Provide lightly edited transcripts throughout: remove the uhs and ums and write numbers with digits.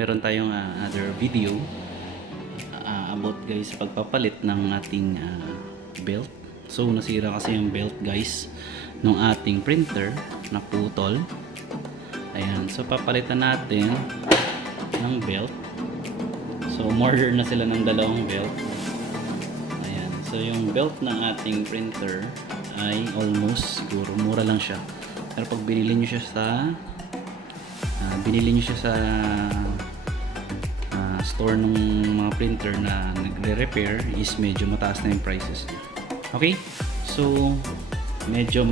meron tayong other video about guys sa pagpapalit ng ating belt. So nasira kasi yung belt guys ng ating printer, naputol. Ayan, so papalitan natin ng belt. So order na sila ng dalawang belt. Ayan, so yung belt ng ating printer ay almost siguro mura lang siya. Pero pag binili nyo siya sa store ng mga printer na nagre-repair is medyo mataas na yung prices niya. Okay? So medyo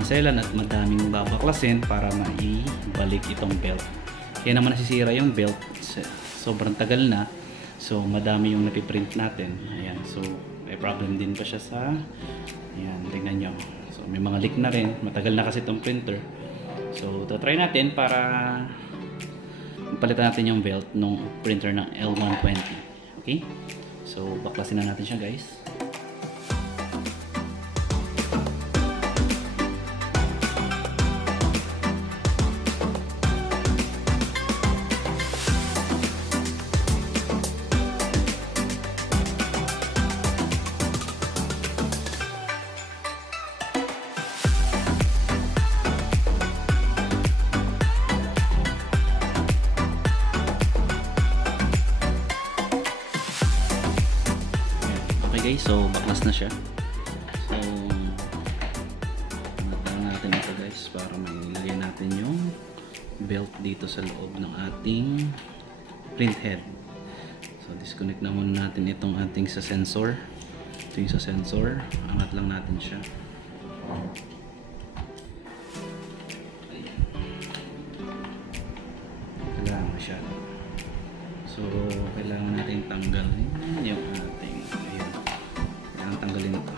maselan at madaming babaklasin para maibalik itong belt. Kaya naman nasisira yung belt, sobrang tagal na. So madami yung napiprint natin. Ayan, so may problem din pa siya sa, ayan, tingnan nyo. So may mga leak na rin, matagal na kasi itong printer. So try natin para palitan natin yung belt ng printer ng L120. Okay? So baklasin na natin siya guys. Okay guys, so baklas na siya. So natawa natin ito guys para mailagay natin yung belt dito sa loob ng ating print head. So disconnect na muna natin itong ating sa sensor. Ito yung sa sensor, angat lang natin siya. Kailangan siya. So kailangan natin tanggalin yung ating, ayun, kailangan tanggalin ito.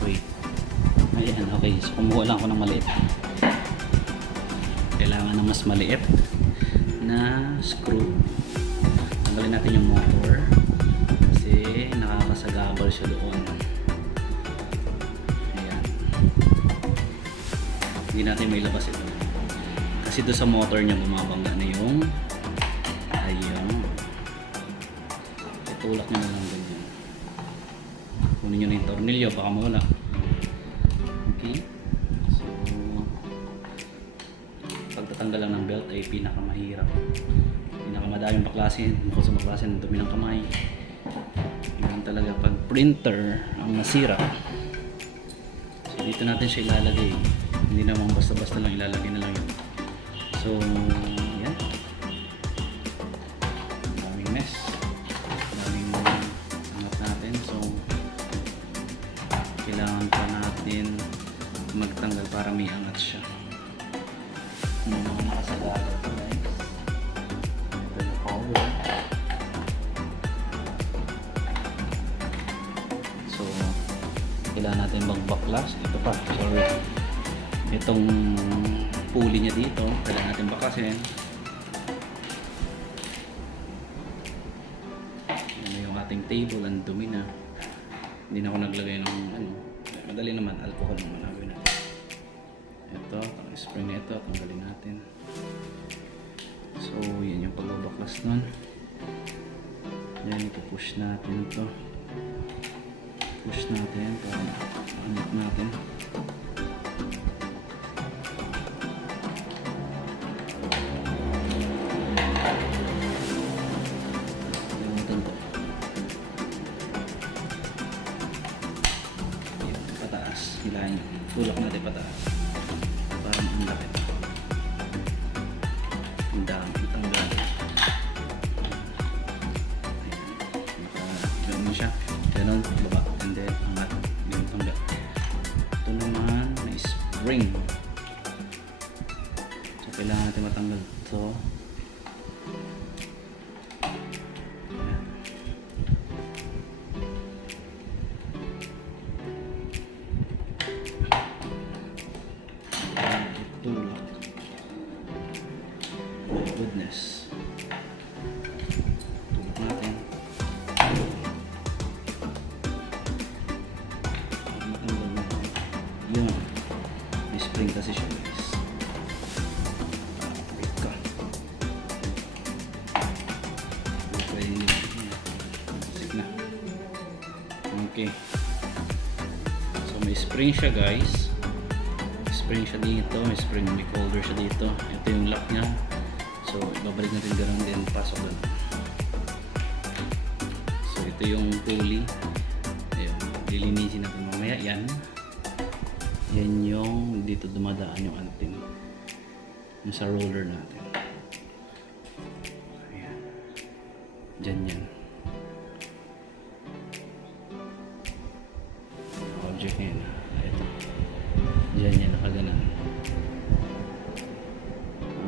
Wait, ayan, okay, so kumuha lang ako ng maliit. Kailangan ng mas maliit na screw. Tanggalin natin yung motor kasi nakakasagabal siya doon. Hindi natin may labas ito kasi doon sa motor niya bumabangga na yung, ayun, itulak nyo na lang ganyan, kunin nyo na yung tornilyo baka mawala. Okay, so pagtatanggal lang ng belt ay pinakamahirap, pinakamadaming baklasin, bukod sa baklasin dumi ng kamay. Yun talaga pag printer ang nasira. So dito natin siya ilalagay. Hindi naman basta-basta lang ilalagay na lang yun. So, yan. Daming mess. Daming angat natin. So, kailangan pa natin magtanggal para may angat siya. Yung mga nakasagara ito guys. Ito yung power. So, kailangan natin magbaklas. Ito pa. Sorry. Itong pulley niya dito kailangan natin bakasin. Yan yung ating table, ang dumi na. Hindi na ako naglagay ng ano, madali naman, alcohol naman nagawin natin. Ito, ang spring na ito, tanggalin natin. So yan yung pagbabaklas nun. Yan, ipupush natin ito. Push natin para angat natin. Hilahin, tulak natin pataas para maunlaki. Ang dami tanggal. Ganun siya, ganun, baba, and then angat, ganun tanggal. Ito naman may spring, so kailangan natin matanggal ito. Goodness. Tulak natin. Matanggal natin. Yun. May spring kasi siya guys. Wait ka. Pwede nila. Sik na. Okay. So may spring siya guys. Spring siya dito. May spring, may holder siya dito. Ito yung lock niya. So ibabalik natin ganun din. Pasok lang. So ito yung pulley. Ayun. Lilinisin natin mamaya. Yan. Yan yung dito dumadaan yung anting. Yung sa roller natin. Ayan. Diyan yan. Object yan. Ito. Diyan yan. Nakaganan.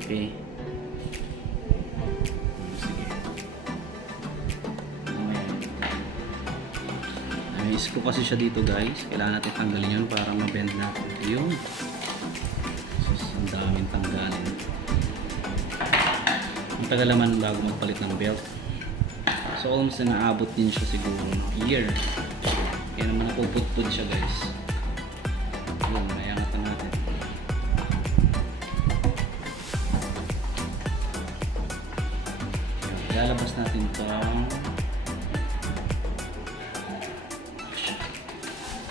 Okay. Sige. Ayos ko kasi siya dito guys. Kailangan natin tanggalin yun para ma-bend natin. Yun. So, ang daming tanggalin. Ang tagal naman bago magpalit ng belt. So almost na naabot din siya siguro ng year. Kaya naman napuputpud siya guys. Yun, mayangatan natin. Ilalabas natin ito.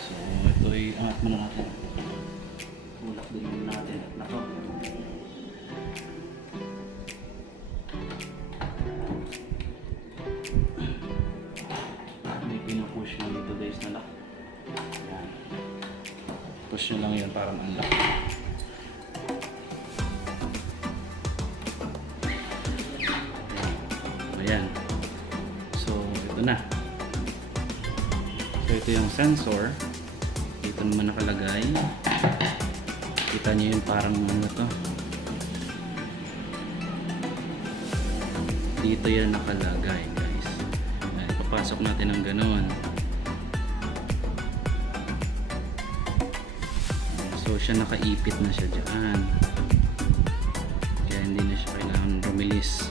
So ito'y angat muna natin. Tulak din muna natin. Nako. May pinupush na dito guys na lock. Ayan. Push nyo lang yun para ma-unlock. Ayan. So ito na. So ito yung sensor. Dito naman nakalagay. Kita nyo yun parang ano to. Dito yan nakalagay guys. Ayan, papasok natin ng ganoon. So siya nakaipit na siya dyan. Kaya hindi na siya kailangan rumilis.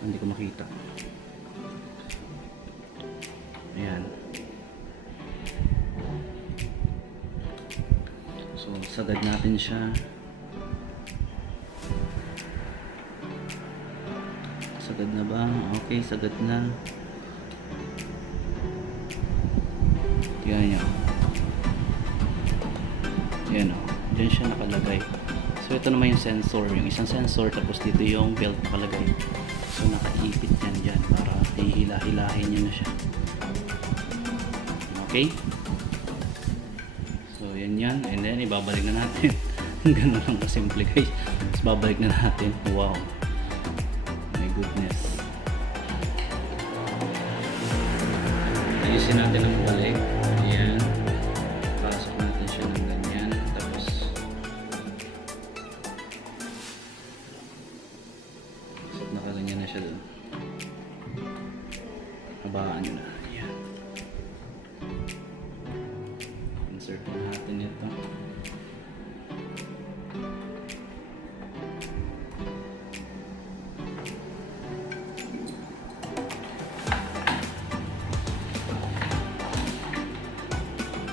Hindi ko makita. Ayan. So sagad natin siya. Sagad na ba? Okay, sagad na. Tingnan nyo. Ayan o. Diyan siya nakalagay. So ito naman yung sensor. Yung isang sensor tapos dito yung belt nakalagay. So nakaipit yan dyan para hihila-hilahin nyo na siya. Okay? So yan yan. And then ibabalik na natin. Ganun lang kasimple guys. Tapos babalik na natin. Wow. My goodness. Ayusin natin ang balik. Ayan. Pasok natin siya ng ganyan. Tapos nakaganyan na siya doon. Habaan nyo na. Ayan. Insert natin ito.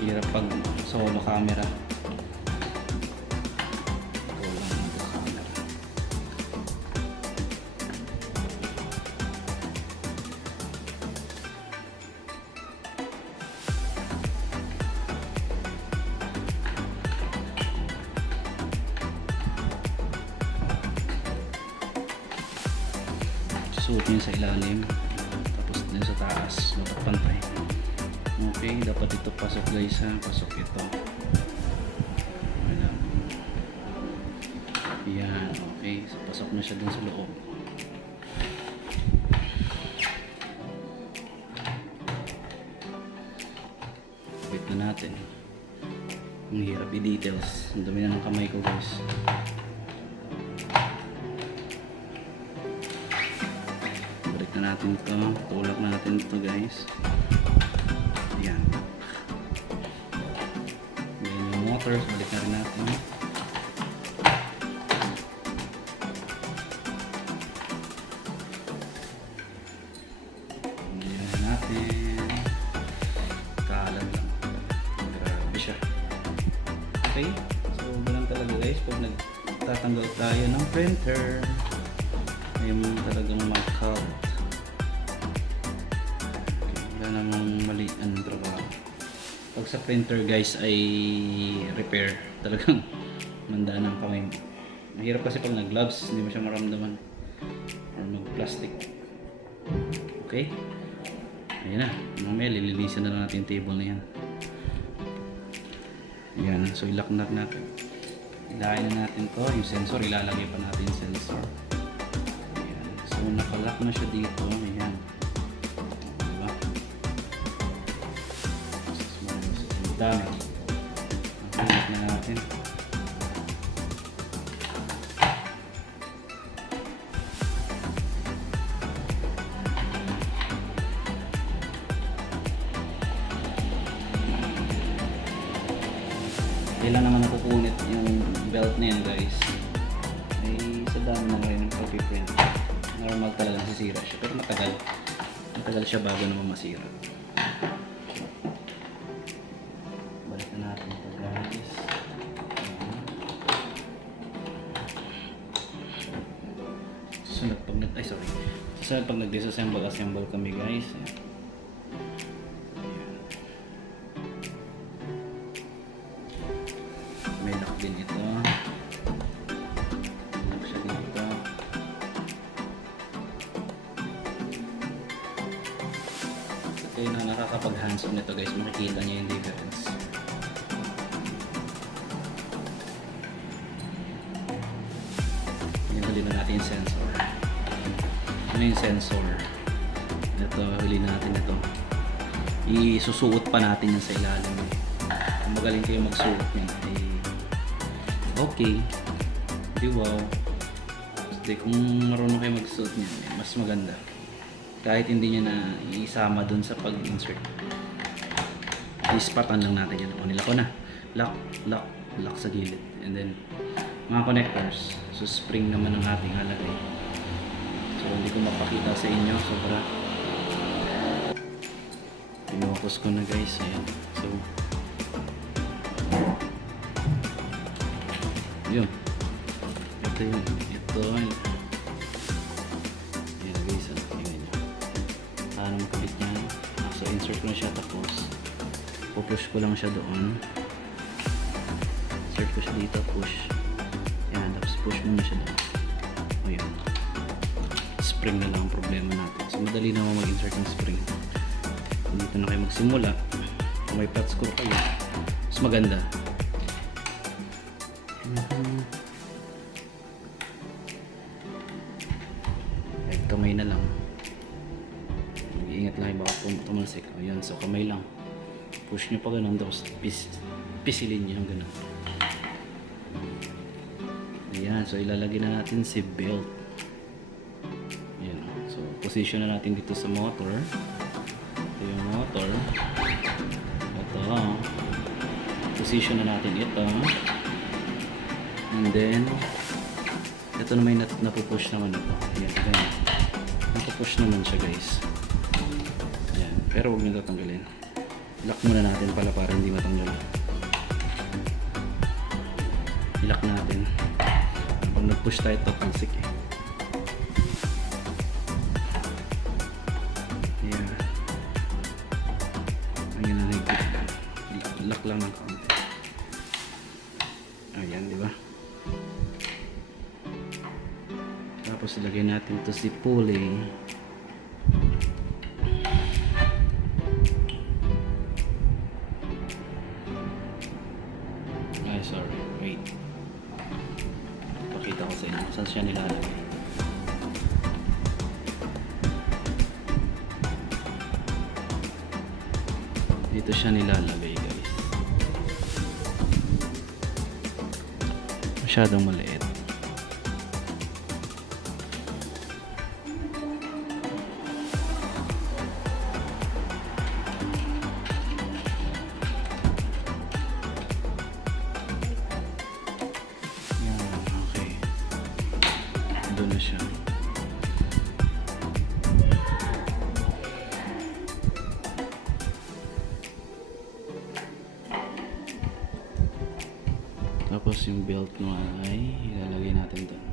Hirap pag solo camera. Ikaw lang nagka-camera. Suot nyo sa ilalim. Tapos din sa taas. Dapat pantay. Okay, dapat ito pasok guys ha. Pasok ito. Ayan. Yan, okay. So, pasok na siya dun sa loob. Wait na natin. Ang hirap i-details. Ang dumi na ng kamay ko guys. Balik na natin ito. Tulak na natin ito guys. Ayan. Ayan yung motors. Balik na rin natin. Ayan natin. Kalag lang. Okay? So, ganun talaga guys, pag nagtatanggal tayo ng printer, ay mo talagang mag-count. Okay, wala namang mali ang trabaho. Pag sa printer guys ay repair, talagang manda ng kamay. Mahirap kasi pag nag-gloves, hindi mo siya maramdaman. Or mag-plastic. Okay? Ayan na. Mamaya lilinisan na lang natin yung table na yan. Ayan. So i-lock natin. Ilahin na natin to. Yung sensor, ilalagay pa natin yung sensor. Ayan. So nakalock na siya dito. Ayan. Diba? Ang dami. Okay, lock na natin. Kailan naman napupunit yung belt na yan guys, ay sa dami na rin ng pag-print. Normal talaga sisira siya, pero matagal siya bago naman masira. Balik na natin ito guys. Susunod pag nag-disassemble kami guys. May lock din ito. Lock siya dito. So, kayo na nakakapag-hands on nito guys, makikita niyo yung difference. Huli na natin yung sensor. Ano yung sensor? Ito, huli natin ito. Isusuot pa natin yan sa ilalim. Kung magaling kayo magsuot yan, ay okay. Di wow. Kasi kung marunong kayo magsuot niyan, mas maganda. Kahit hindi niya na isama dun sa pag-insert. Ispatan lang natin yan. O nila ko na. Lock sa gilid. And then, mga connectors. So, spring naman ang ating halagay. So, hindi ko mapakita sa inyo. Sobra. Pinocus ko na guys. Ayan. So, yun. Ito yun. Ito. Ayan guys. Ayan. Paano makabit niya. So, insert ko na siya. Tapos, pupush ko lang siya doon. Insert ko siya dito. Push. Ayan. Tapos, push mo na siya doon. Ayan. Spring na lang ang problema natin. So, madali naman mag-insert ng spring. Kung dito na kayo magsimula, kung may flat screw kayo, mas maganda. Kahit kamay na lang. Mag-iingat lang yung baka tumalsik. Ayan, so kamay lang. Push nyo pa ganun, tapos pisilin nyo yung ganun. Ayan, so ilalagay na natin si belt. Ayan, so position na natin dito sa motor. Ito yung motor. Ito. Position na natin ito. And then, ito na may napupush naman ito. Ayan, ayan. Napupush naman siya guys. Ayan, pero huwag nyo tatanggalin. Lock muna natin pala para hindi matanggal. I-lock natin. Pag nag-push tayo ito, pansik eh. Ayan. Ayan na higpit lang. Lock lang ng kaunti. Ayan, di ba? Tapos ilagay natin ito si pulley. Ay, sorry. Wait. Pakita ko sa inyo. Saan siya nilalagay? Dito siya nilalagay, guys. Masyadong maliit. Doon na siya. Tapos yung belt mo ay ilalagay natin doon.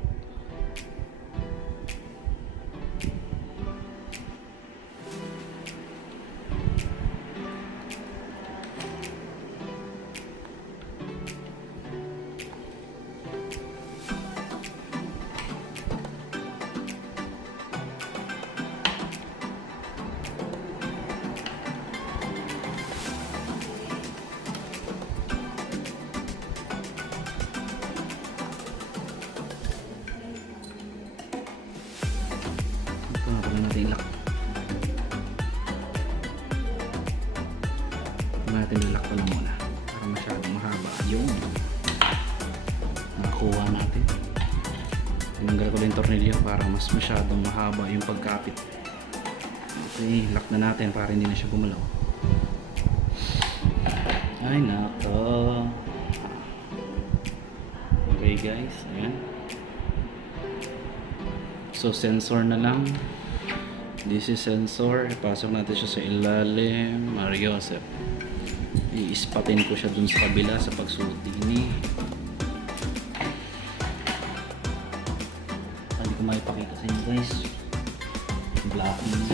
Natin ilak ko lang muna para masyadong mahaba yung nakuha natin. Tinanggal ko yung tornilyo para mas masyadong mahaba yung pagkapit. Okay, lock na natin para hindi na siya gumalaw. Ay nako. Okay guys, ayan. So sensor na lang. This is sensor. Ipasok natin siya sa ilalim. Mario Joseph. I-ispatin ko siya dun sa kabila sa pagsuot din. Hindi ko maipakita sa inyo guys. Blocking.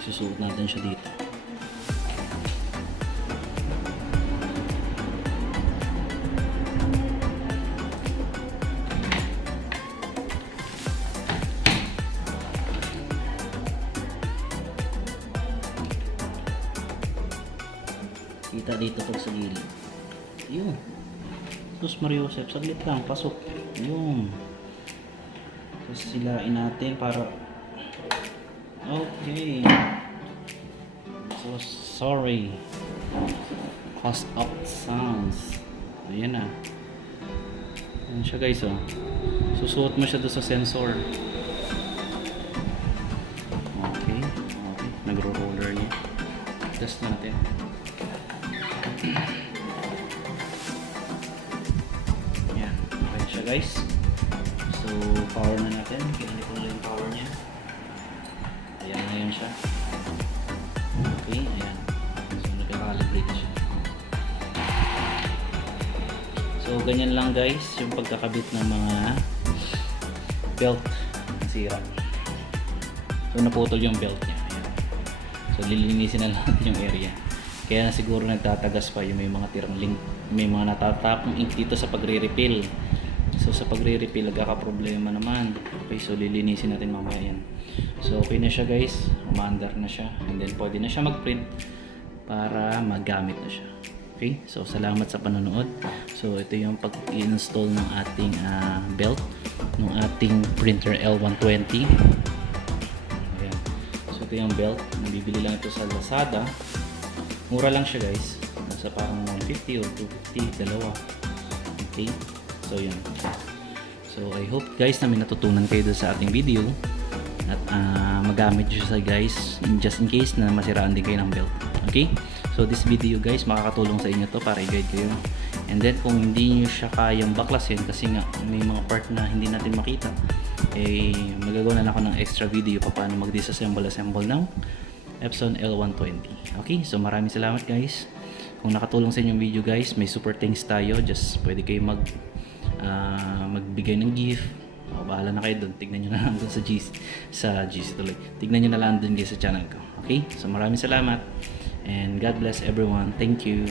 Susuot natin siya dito. Kita dito pag sa gilid. Yun. Tapos Mario Joseph, saglit lang, pasok. Yun. Tapos silain natin para... Okay. So sorry. Cost up sounds. Ayan na. Ayan siya guys oh. Susuot mo siya doon sa sensor. Okay. Okay. Nagro-roller niya. Test natin. Ayan, okay siya guys. So power na natin. Kinalik ko na yung power niya. Ayan na yun siya. Okay, ayan. So nagkakalibrate na siya. So ganyan lang guys yung pagkakabit ng mga belt na sira. So naputol yung belt niya. Ayan. So lilinisin na lang yung area. Kaya siguro nagtatagas pa yung may mga tirang link, may mga natatapong ink dito sa pagre-refill. So sa pagre-refill nagkaka-problema naman. Okay, so lilinisin natin mamaya yan. So okay na siya guys, umaandar na siya, and then pwede na siya mag-print para magamit na siya. Okay, so salamat sa panonood. So ito yung pag-install ng ating belt ng ating printer L120. Ayan. So ito yung belt, nabibili lang ito sa Lazada. Mura lang siya guys, nasa parang 150 or 250, dalawa. Okay, so yun. So I hope guys na may natutunan kayo doon sa ating video at magamit nyo siya guys just in case na masiraan din kayo ng belt. Okay, so this video guys makakatulong sa inyo to para i-guide kayo. And then kung hindi nyo siya kayang baklasin kasi nga may mga part na hindi natin makita, eh magagawa na ako ng extra video pa paano mag-disassemble ng Epson L120. Okay, so maraming salamat guys. Kung nakatulong sa inyong video guys, may super thanks tayo. Just pwede kayo magbigay ng gift. O, bahala na kayo doon. Tignan nyo na lang doon sa GC tuloy. Tignan nyo na lang doon guys sa channel ko. Okay, so maraming salamat. And God bless everyone. Thank you.